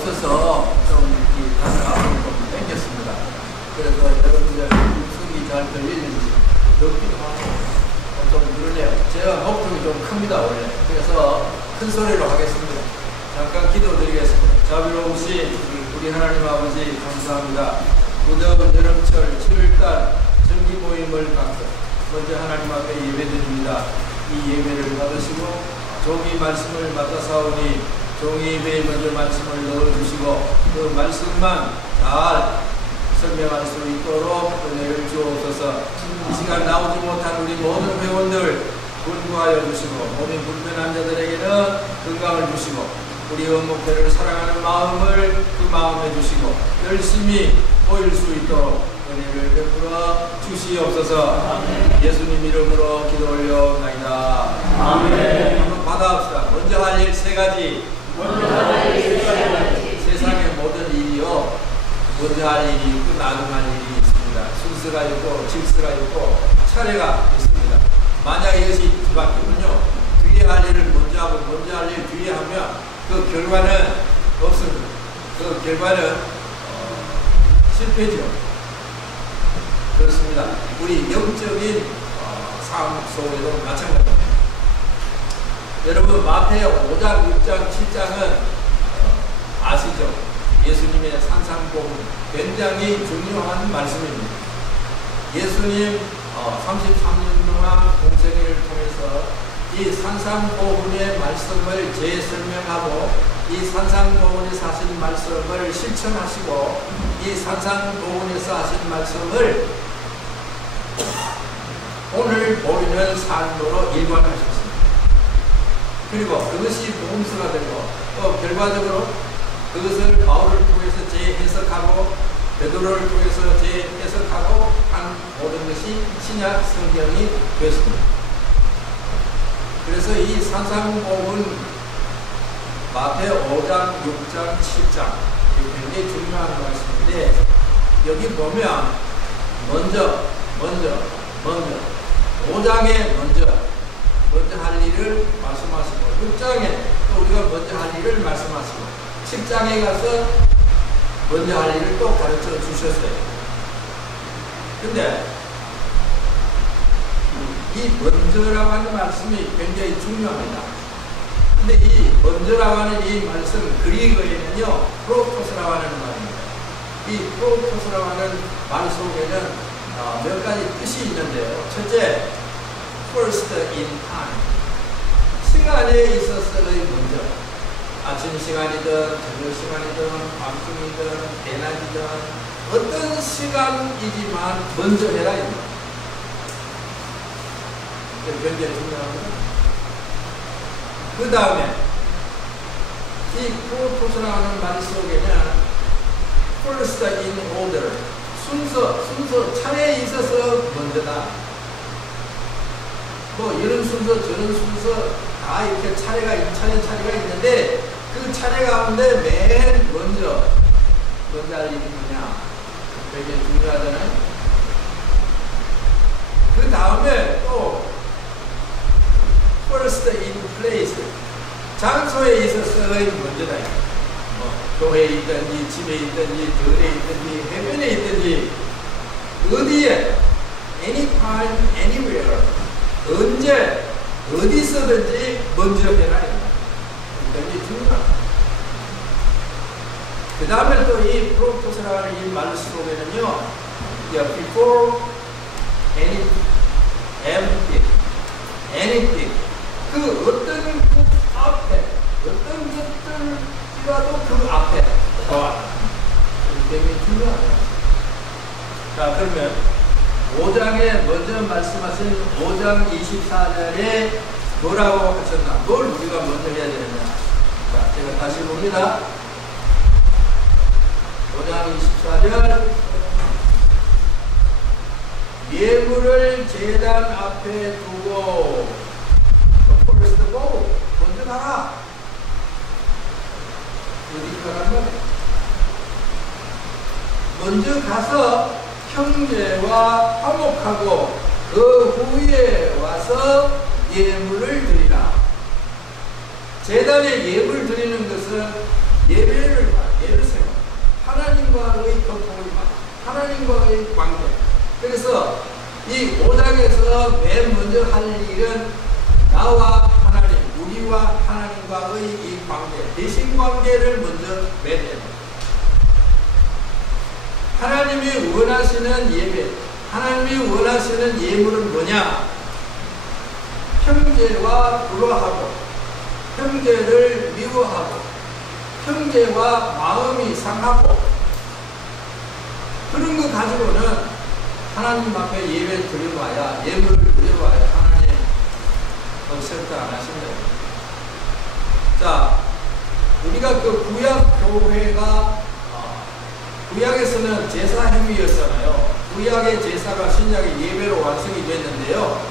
없어서 좀 이 단을 앞으로 좀 당겼습니다. 그래서 여러분들 음성이 잘 들리는지 듣기도 하고 좀 그러네요. 제가 목소리 좀 큽니다 원래. 그래서 큰 소리로 하겠습니다. 잠깐 기도드리겠습니다. 자비로우신 우리 하나님 아버지 감사합니다. 무더운 여름철 7월달 정기 모임을 갖고 먼저 하나님 앞에 예배드립니다. 이 예배를 받으시고 종이 말씀을 맡아사오니 종이 입에 먼저 말씀을 넣어주시고 그 말씀만 잘 설명할 수 있도록 은혜를 주옵소서. 이 시간 나오지 못한 우리 모든 회원들 분부하여 주시고 몸이 불편한 자들에게는 건강을 주시고 우리 원목회를 사랑하는 마음을 그 마음에 주시고 열심히 보일 수 있도록 은혜를 베풀어 주시옵소서. 아멘. 예수님 이름으로 기도 올려옵나이다. 아멘. 한번 받아봅시다. 먼저 할 일 세 가지. 세상의 모든 일이요, 먼저 할 일이 있고 나중 할 일이 있습니다. 순서가 있고 질서가 있고 차례가 있습니다. 만약 이것이 바뀌면요, 뒤에 할 일을 먼저 하고 먼저 할 일 뒤에 하면 그 결과는 없습니다. 그 결과는 실패죠. 그렇습니다. 우리 영적인 삶 속에도 마찬가지입니다. 여러분 마태오 5장, 6장, 7장은 아시죠? 예수님의 산상복음 굉장히 중요한 말씀입니다. 예수님 33년 동안 공생애를 통해서 이 산상복음의 말씀을 재설명하고 이 산상복음에서 하신 말씀을 실천하시고 이 산상복음에서 하신 말씀을 오늘 보이는 삶으로 일관하셨습니다. 그리고 그것이 복음서가 되고 또 결과적으로 그것을 바울을 통해서 재해석하고 베드로를 통해서 재해석하고 한 모든 것이 신약 성경이 되었습니다. 그래서 이 산상복음은 마태오 5장, 6장, 7장 굉장히 중요한 말씀인데 여기 보면 먼저 5장에 먼저 할 일을 말씀하시고 6장에 또 우리가 먼저 할 일을 말씀하시고 7장에 가서 먼저 할 일을 또 가르쳐 주셨어요. 근데 이 먼저라고 하는 말씀이 굉장히 중요합니다. 근데 이 먼저라고 하는 이 말씀 그리그에는요 프로토스라고 하는 말입니다. 이 프로토스라고 하는 말 속에는 몇 가지 뜻이 있는데요. 첫째, first in time. 시간에 있어서의 먼저. 아침 시간이든, 저녁 시간이든, 밤중이든, 대낮이든, 어떤 시간이지만 먼저 해라. 입니다. 굉장히 중요합니다. 그 다음에, 이 프로토스라는 말 속에는 first in order. 순서, 차례에 있어서 먼저다. 뭐 이런 순서 저런 순서 다 이렇게 차례가 있는데 그 차례 가운데 맨 먼저 할 일이 뭐냐 되게 중요하잖아요. 그 다음에 또 first in place 장소에 있어서의 먼저다. 뭐 교회에 있든지 집에 있든지 들에 있든지 해변에 있든지 어디에 anytime anywhere 언제 어디서든지 먼저 해라. 굉장히 중요합니다. 그 다음에 또 이 프로토스라는 이 말 속에는요 before anything 그 어떤 그 앞에 어떤 것들이라도 그 앞에 굉장히 중요합니다. 자 그러면 5장에 먼저 말씀하신 5장 24절에 뭐라고 하셨나? 뭘 우리가 먼저 해야 되느냐? 자, 제가 다시 봅니다. 5장 24절 예물을 제단 앞에 두고 first go 먼저 가라. 어디 가라면 먼저 가서 형제와 화목하고 그 후에 와서 예물을 드리라. 제단에 예물 드리는 것은 예배를 대인관계를 먼저 맺어야 돼요. 하나님이 원하시는 예배, 하나님이 원하시는 예물은 뭐냐? 형제와 불화하고, 형제를 미워하고, 형제와 마음이 상하고, 그런 거 가지고는 하나님 앞에 예배를 드려봐야, 예물을 드려봐야 하나님 설득 안 하신다. 자, 우리가 그 구약 교회가 구약에서는 제사 행위였잖아요. 구약의 제사가 신약의 예배로 완성이 됐는데요.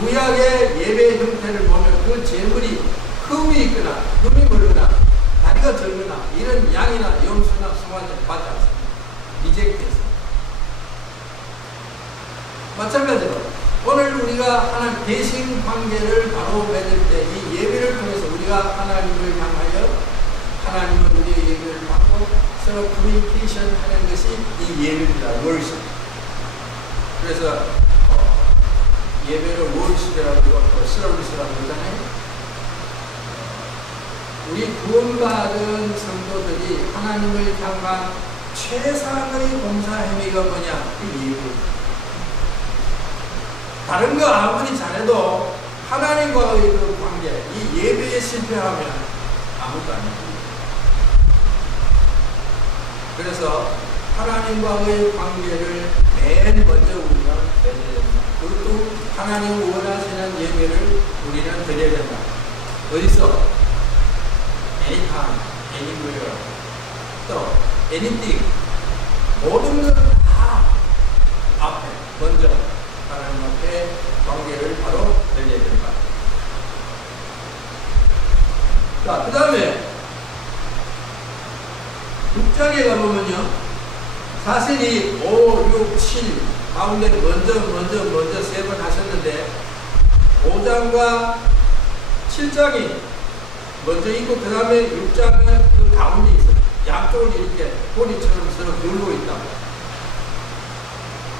구약의 예배 형태를 보면 그 제물이 흠이 있거나 흠이 멀거나 다리가 절거나 이런 양이나 염소나 송아지를 받지 않습니다. 리젝트했습니다. 마찬가지로 오늘 우리가 하나님 대신 관계를 바로 맺을 때 이 예배를 통해서 우리가 하나님을 향하여 하나님은 우리의 예배를 받고 서로 커뮤니케이션 하는 것이 이 예배입니다. 월십. 그래서 예배를 월십이라고 그러고 서비스라고 그러잖아요. 우리 구원받은 성도들이 하나님을 향한 최상의 봉사 행위가 뭐냐? 그 예배. 다른 거 아무리 잘해도 하나님과의 그 관계, 이 예배에 실패하면 아무것도 아닙니다. 그래서 하나님과의 관계를 맨 먼저 우리가 맺어야 된다. 그것도 하나님 원하시는 예배를 우리는 드려야 된다. 어디서? anytime, anywhere, 또 anything, 모든 것 다 앞에 먼저 하나님 앞에 관계를 바로 드려야 된다. 자, 그 다음에 6장에 가보면요, 사실 이 5, 6, 7 가운데 먼저 세 번 하셨는데 5장과 7장이 먼저 있고 그 다음에 6장은 그 가운데 있어요. 양쪽을 이렇게 고리처럼 서로 눌고 있다.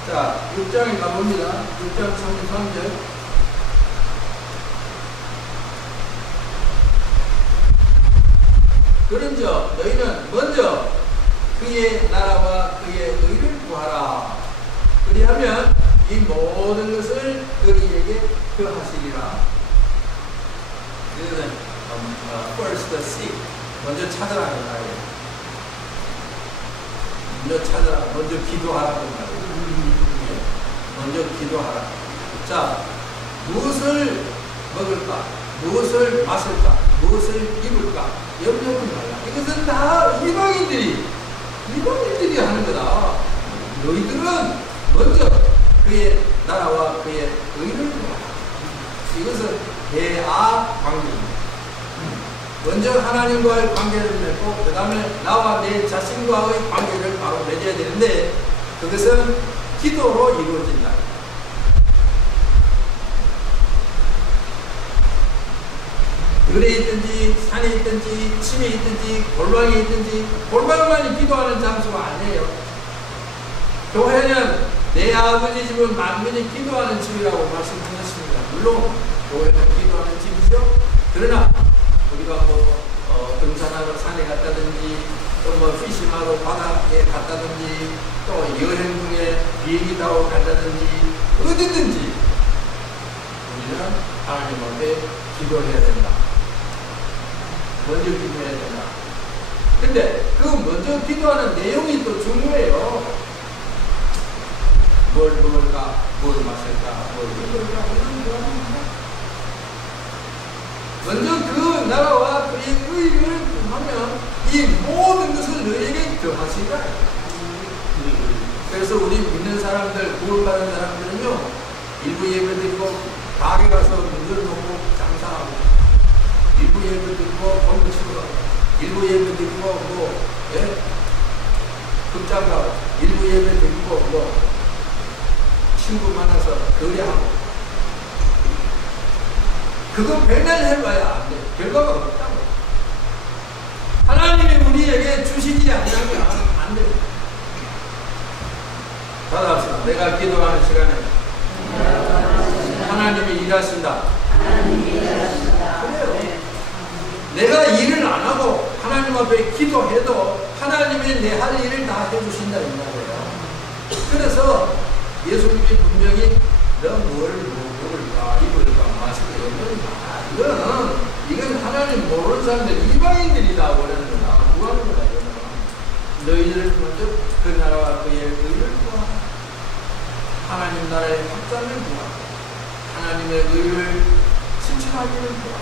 자, 6장에 가봅니다. 6장 33절. 그런즉 너희는 먼저 그의 나라와 그의 의를 구하라. 그리하면 이 모든 것을 너희에게 더하시리라. 이것은 first seek, 먼저 찾으라는 말이에요. 먼저 찾으라, 먼저 기도하라는 말이에요. 먼저 기도하라. 자, 무엇을 먹을까? 무엇을 마실까? 무엇을 입을까? 염려하지 말라. 이것은 다 이방인들이 하는 거다. 너희들은 먼저 그의 나라와 그의 의를 구하라. 이것은 대아 관계입니다. 먼저 하나님과의 관계를 맺고 그 다음에 나와 내 자신과의 관계를 바로 맺어야 되는데 그것은 기도로 이루어진다. 들에 있든지 산에 있든지 침에 있든지 골방에 있든지 골방만이 기도하는 장소가 아니에요. 교회는 내 아버지 집은 만민이 기도하는 집이라고 말씀하셨습니다. 물론 교회는 기도하는 집이죠. 그러나 우리가 등산하러 산에 갔다든지 또 피싱하러 바다에 갔다든지 또 여행 중에 비행기 타고 간다든지 어디든지 우리는 하나님 앞에 기도해야 된다. 먼저 기도해야 된다. 근데 그 먼저 기도하는 내용이 또 중요해요. 뭘 먹을까? 뭘 마실까? 뭘 입을까? 먼저 그 나라와 그의 의를 구하면 이 모든 것을 너에게 더하시리라. 그래서 우리 믿는 사람들, 구원받은 사람들은요, 일부 예배 드리고 가게 가서 문을 놓고 장사하고, 일부 예배 드리고 공부 치고 가고, 일부 예배 드리고 극장 가고, 일부 예배 드리고 친구 만나서 거래하고. 그거 맨날 해봐야 안 돼. 결과가 없다고. 하나님이 우리에게 주시지 않으면 안 돼. 받아갑시다. 내가 기도하는 시간에 하나님이 일하신다. 그래요. 내가 일을 안 하고 기도해도 하나님이 내 할 일을 다 해주신다 이 말이에요. 그래서 예수님이 분명히 너 뭘 먹을까 입을까 마실까 이건 하나님 모르는 사람들 이방인들이다 그러는 거다. 누가 하는 거다 이거는. 너희들 먼저 그 나라와 그의 의를 구하라. 하나님 나라의 확장을 구하라. 하나님의 의를 실천하기를 구하라.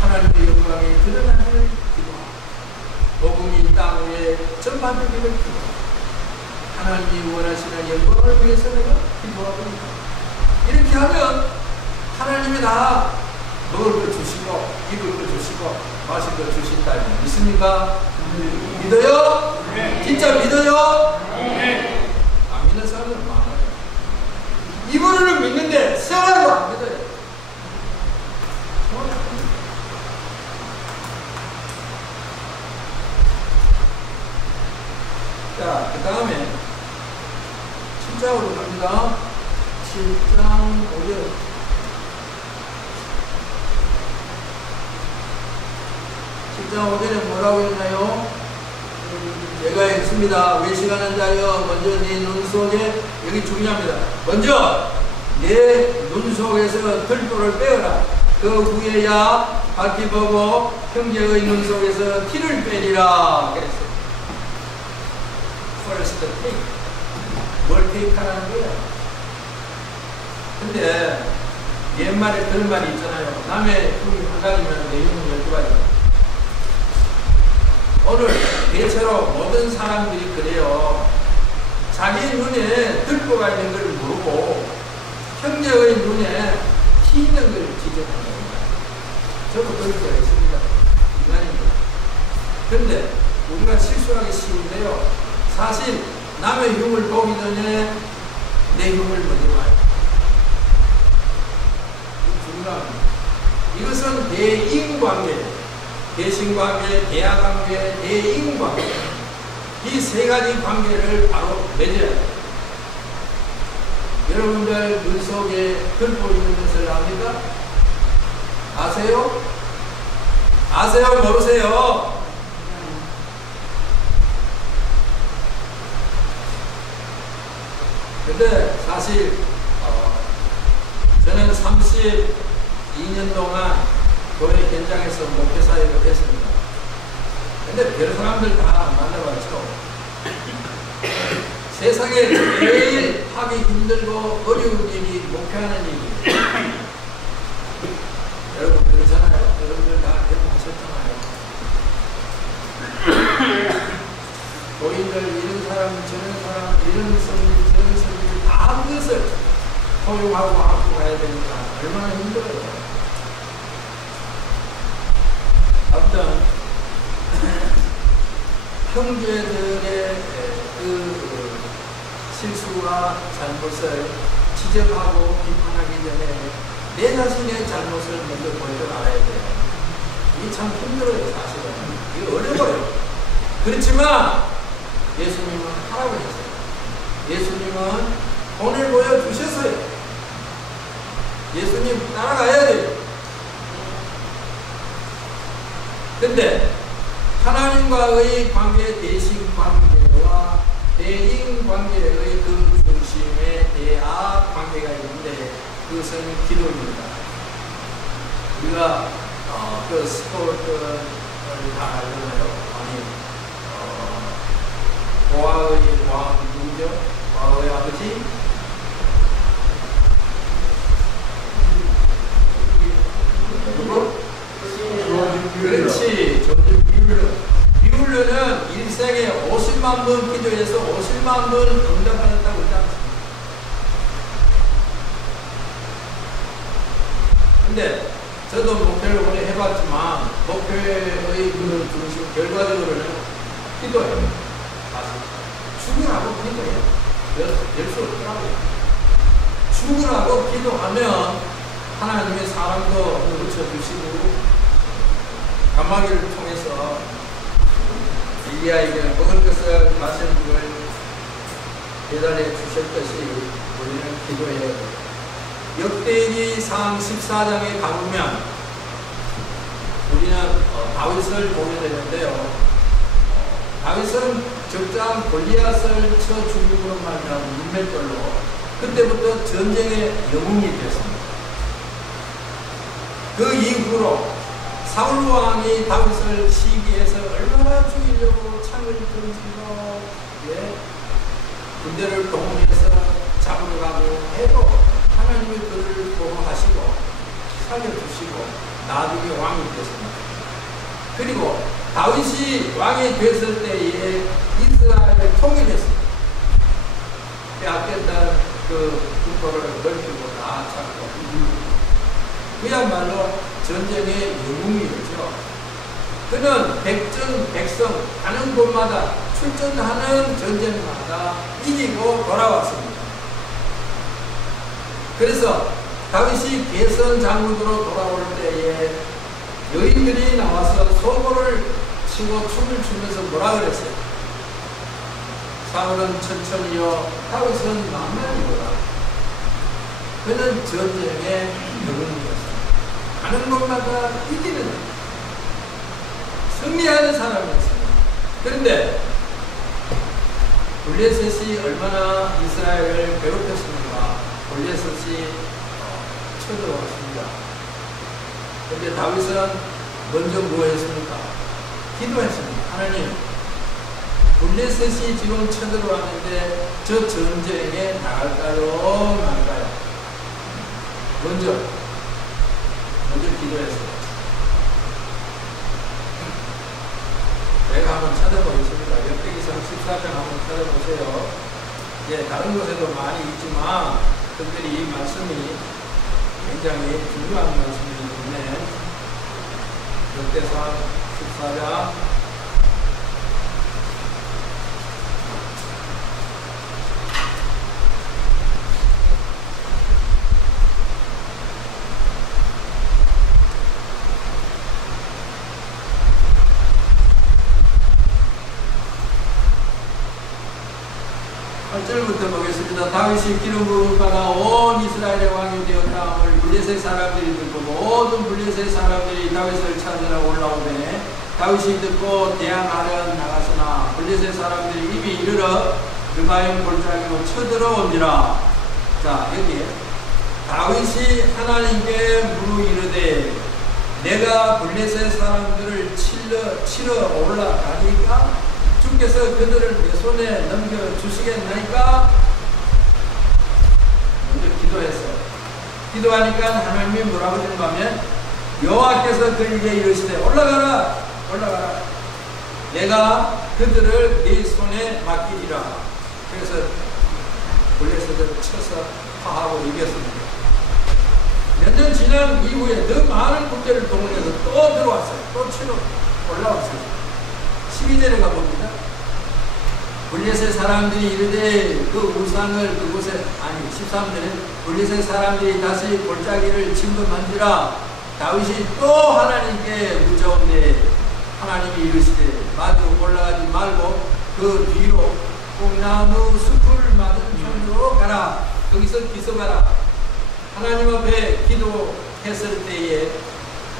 하나님의 영광이 드러나기를 기도하라. 복음이 땅 위에 전파되기를 기도하라. 하나님이 원하시는 영광을 위해서 내가 기도하고 있다. 이렇게 하면 하나님이 다 먹을 거 주시고 입을 거 주시고 마실 거 주신다. 믿습니까? 믿어요? 진짜 믿어요? 안 믿는 사람들은 많아요. 입으로는 믿는데 생활로 안 믿어요. 자, 그 다음에 7장으로 갑니다. 7장 5절. 7장 5절에 뭐라고 했나요? 제가 했습니다. 외식하는 자여 먼저 네 눈 속에, 여기 중요합니다. 먼저 내 눈 속에서 들보를 빼어라. 그 후에야 밝히 보고 형제의 눈 속에서 티를 빼리라 그랬어요. First take. 뭘 테이크하라는 거야? 근데 옛말에 그런 말이 있잖아요. 남의 흉이 한 가지면 내 흉은 12가지. 오늘 대체로 모든 사람들이 그래요. 자기 눈에 들보가 있는 걸 모르고 형제의 눈에 티 있는 걸 지적하는 겁니다. 저도 그럴 때가 있습니다. 인간입니다. 그런데 우리가 실수하기 쉬운데요. 사실 남의 흉을 보기 전에 내 흉을 먼저 봐요. 중요합니다. 이것은 대인관계. 대신관계, 대하관계, 대인관계 이 세 가지 관계를 바로 맺어야 돼요. 여러분들 눈 속에 들보 있는 것을 압니까? 아세요? 아세요? 모르세요? 근데 사실 저는 32년 동안 교회 현장에서 목회 사역을 했습니다. 근데 별 사람들 다 만나봤죠. 세상에 제일 하기 힘들고 어려운 일이 목회하는 일이. 여러분 그렇잖아요. 여러분들 다 경험하셨잖아요. 교인들 이런 사람 저런 사람 이런 성질 저런 성질 다 그것을 포용하고 안고 가야 되니까 얼마나 힘들어요. 아무튼 형제들의 그 실수와 잘못을 지적하고 비판하기 전에 내 자신의 잘못을 먼저 보여줘 알아야 돼요. 이게 참 힘들어요. 사실은 이게 어려워요. 그렇지만 예수님은 하라고 했어요. 예수님은 본을 보여주셨어요. 예수님 따라가야 돼요. 근데 하나님과의 관계, 대신 관계와 대인 관계의 그 중심에 대하 관계가 있는데 그것은 기도입니다. 우리가 그 스포츠를 다 알잖아요. 아니 고아의 왕 누구죠? 고아의 아버지? 누구? 그렇지. 조지 뮬러. 뮬러는 일생에 50만 번 기도해서 50만 번 응답받았다고 했지 않습니까? 근데 저도 목표를 오래 해봤지만 목표의 그 중심 결과적으로는 기도해요. 사실 죽으라고 기도해요. 될 수 없더라고요. 죽으라고 기도하면 하나님의 사랑도 붙여주시고 감마기를 통해서 일리야에게 먹을 것을 마시는 걸 배달해 주셨듯이 우리는 기도해야 돼요. 역대기상 14장에 가보면 우리는 다윗을 보게 되는데요. 다윗은 적장 골리앗을 쳐 죽임으로 말미암은 인맥걸로 그때부터 전쟁의 영웅이 되었습니다. 그 이후로 사울 왕이 다윗을 시기해서 얼마나 죽이려고 창을 던지고 군대를 동원해서 잡으러 가고 해도 하나님이 그를 보호하시고 살려주시고 나중에 왕이 됐습니다. 그리고 다윗이 왕이 됐을 때에 이스라엘을 통일했습니다. 빼앗겼던 그 국토를 넓히고 다 잡고 그야말로 전쟁의 영웅이었죠. 그는 백전 백성 가는 곳마다 출전하는 전쟁마다 이기고 돌아왔습니다. 그래서 다윗이 개선 장군으로 돌아올 때에 여인들이 나와서 소고를 치고 춤을 추면서 뭐라 그랬어요? 사울은 천천히요, 다윗은 만만히보다. 그는 전쟁의 영웅이었어요. 가는 곳마다 이기는 승리하는 사람이었습니다. 그런데 골리앗이 얼마나 이스라엘을 괴롭혔습니까? 골리앗이 쳐들어왔습니다. 그런데 다윗은 먼저 뭐 했습니까? 기도했습니다. 하나님, 골리앗이 지금 쳐들어왔는데 저 전쟁에 나갈까요? 말까요? 먼저 기도했어요. 제가 한번 찾아보겠습니다. 역대기상 14장 한번 찾아보세요. 다른 곳에도 많이 있지만 특별히 이 말씀이 굉장히 중요한 말씀이기 때문에 역대상 14장 8절부터 보겠습니다. 다윗이 기름 부음을 받아 온 이스라엘의 왕이 되었다함을 블레셋 사람들이 듣고 모든 블레셋 사람들이 다윗을 찾으러 올라오매 다윗이 듣고 대항하려 나갔으나 블레셋 사람들이 입이 이르러 르바임 골짜기로 쳐들어온지라. 자, 여기 다윗이 하나님께 물으이르되 내가 블레셋 사람들을 치러 올라가니까 주께서 그들을 내 손에 넘겨주시겠나이까? 먼저 기도했어요. 기도하니까 하나님이 뭐라고 하면 여호와께서 그에게 이르시되 올라가라. 내가 그들을 네 손에 맡기리라. 그래서 블레셋을 쳐서 파하고 이겼습니다. 몇 년 지난 이후에 더 많은 군대를 동원해서 또 들어왔어요. 또 치러 올라왔어요. 12절에 가봅니다. 블레셋 사람들이 이르되 그 우상을 그곳에 13절에 블레셋 사람들이 다시 골짜기를 침범한지라. 다윗이 또 하나님께 묻자온데 하나님이 이르시되 마주 올라가지 말고 그 뒤로 뽕나무 숲을 맞은 편으로 가라. 거기서 기서가라. 하나님 앞에 기도했을 때에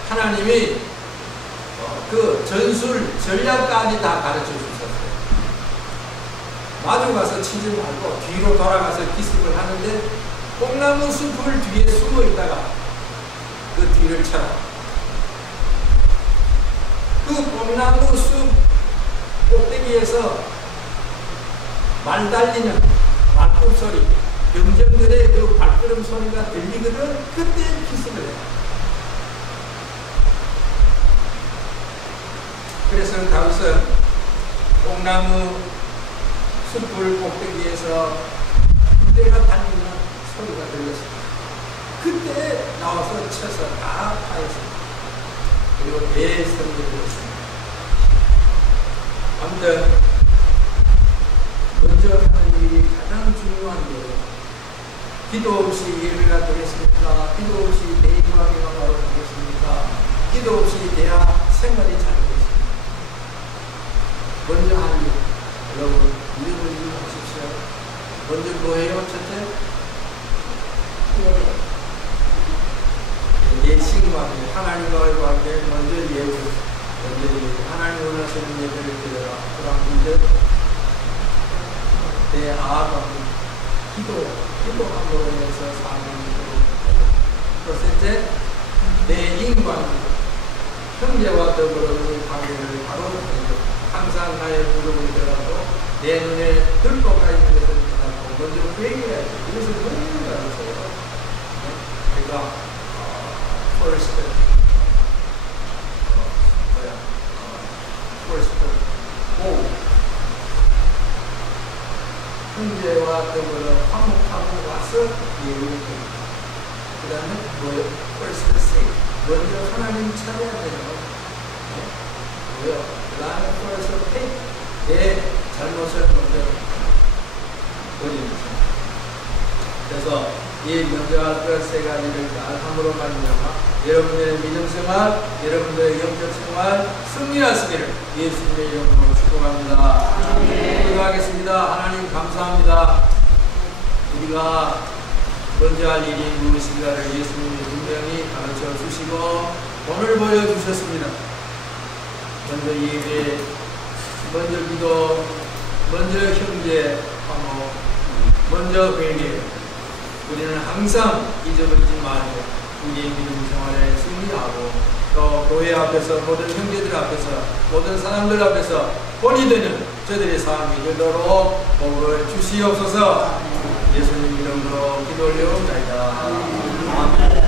하나님이 그 전술, 전략까지 다 가르쳐 주셨어요. 마주 가서 치지 말고 뒤로 돌아가서 기습을 하는데 뽕나무 숲을 뒤에 숨어 있다가 그 뒤를 쳐라. 그 뽕나무 숲 꼭대기에서 말 달리는 발톱 소리, 병정들의 그 발걸음 소리가 들리거든. 그때 기습을 해요. 그래서 다윗은 뽕나무 숲을 꼭대기에서 군대가 다니는 소리가 들렸습니다. 그때 나와서 쳐서 다 파했습니다. 그리고 대성리를 했습니다. 아무튼 먼저 하는 일이 가장 중요한 게 기도 없이 예배가 되겠습니까? 기도 없이 대인관계가 바로 되겠습니까? 기도 없이 대화 생활이 잘 되겠습니다. 먼저 하는 일, 여러분 이름을 이용하십시오. 먼저 뭐예요? 첫째, 내 신관계, 하나님과의 관계 먼저 예배. 하나님 원하시는 예배를 드려라. 그럼 이제 내 아가 기도함으로 해서 사는 또 셋째, 내 인관 형제와 더불어의 관계를 바로 보내고 항상 나의 부족을 들어도 내 눈에 들보가 있는 것을 찾았고 먼저 그 얘기를 해야지. 이것을 뭐라고 가르쳐요? 그러니까 first 형제와 더불어 화목하고 와서 예배를 드립니다. 그 다음에 뭐예요? first say 먼저 하나님 찾아야 되는 거 뭐예요? 그 다음에 first pay 내 잘못을 먼저 버립니다. 그래서 이 먼저 할 것 세 가지를 잘 함으로 말미암아 여러분들의 믿음 생활, 여러분들의 영적 생활 승리하시기를 예수님의 이름으로 축복합니다. 기도하겠습니다. 하나님 감사합니다. 우리가 먼저 할 일이 무엇인가를 예수님이 분명히 가르쳐 주시고 오늘 보여주셨습니다. 먼저 예배, 먼저 기도, 먼저 형제 화목, 먼저 회개. 우리는 항상 잊어버리지 말고 우리의 믿음 생활에 승리하고 또 교회 앞에서 모든 형제들 앞에서 모든 사람들 앞에서 본이 되는 저들의 삶이 되도록 복을 주시옵소서. 예수님 이름으로 기도 올려옵나이다. 아멘.